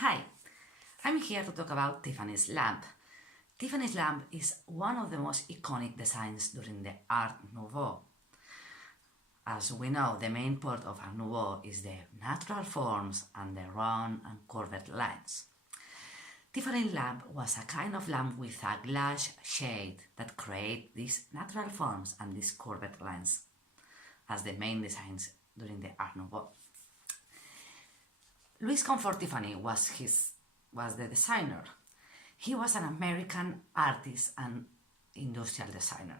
Hi, I'm here to talk about Tiffany's lamp. Tiffany's lamp is one of the most iconic designs during the Art Nouveau. As we know, the main part of Art Nouveau is the natural forms and the round and curved lines. Tiffany's lamp was a kind of lamp with a glass shade that create these natural forms and these curved lines as the main designs during the Art Nouveau. Louis Comfort Tiffany was the designer. He was an American artist and industrial designer.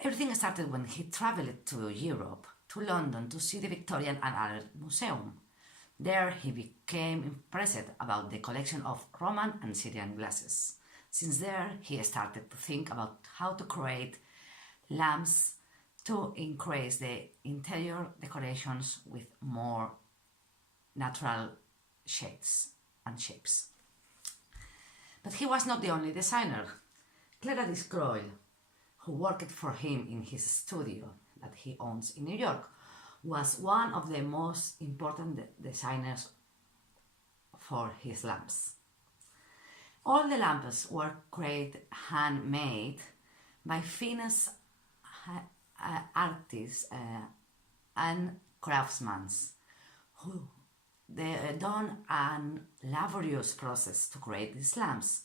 Everything started when he traveled to Europe, to London, to see the Victorian and Albert Museum. There he became impressed about the collection of Roman and Syrian glasses. Since there, he started to think about how to create lamps to increase the interior decorations with more natural shades and shapes. But he was not the only designer. Claire Croyle, who worked for him in his studio that he owns in New York, was one of the most important designers for his lamps. All the lamps were created handmade by famous artists and craftsmen who they done a laborious process to create these lamps,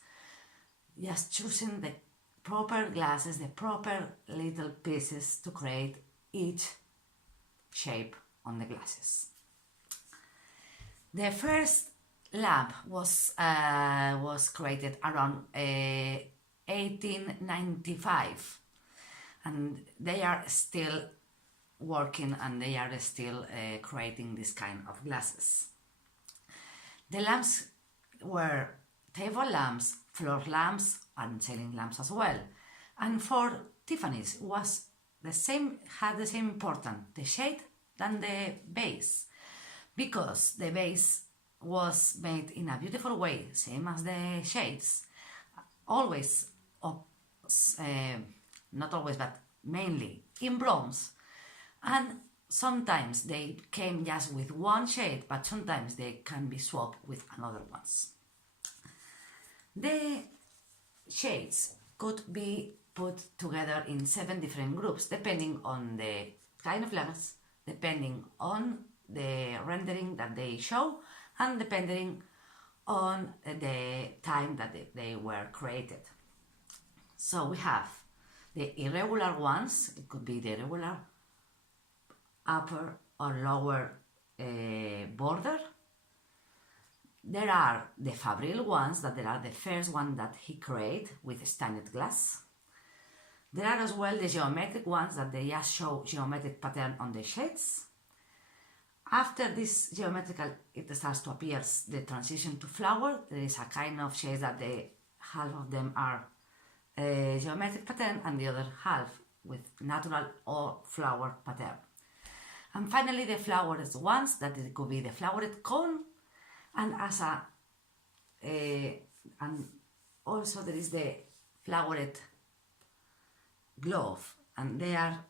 just choosing the proper glasses, the proper little pieces to create each shape on the glasses. The first lamp was created around 1895, and they are still working and they are still creating this kind of glasses. The lamps were table lamps, floor lamps, and ceiling lamps as well. And for Tiffany's was had the same importance, the shade than the base, because the base was made in a beautiful way, same as the shades, always, not always, but mainly in bronze. And sometimes they came just with one shade, but sometimes they can be swapped with another ones. The shades could be put together in 7 different groups, depending on the kind of lamps, depending on the rendering that they show, and depending on the time that they were created. So we have the irregular ones. It could be the irregular upper or lower border. There are the Fabril ones, that there are the first one that he created with stained glass. There are as well the geometric ones that they just show geometric pattern on the shades. After this geometrical, it starts to appear the transition to flower. There is a kind of shades that half of them are geometric pattern and the other half with natural or flower pattern. And finally, the flowered ones, that it could be the flowered cone, and and also there is the flowered glove, and they are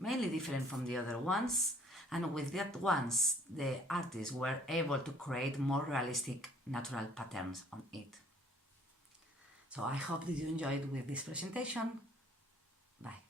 mainly different from the other ones. And with that ones, the artists were able to create more realistic natural patterns on it. So I hope that you enjoyed with this presentation. Bye.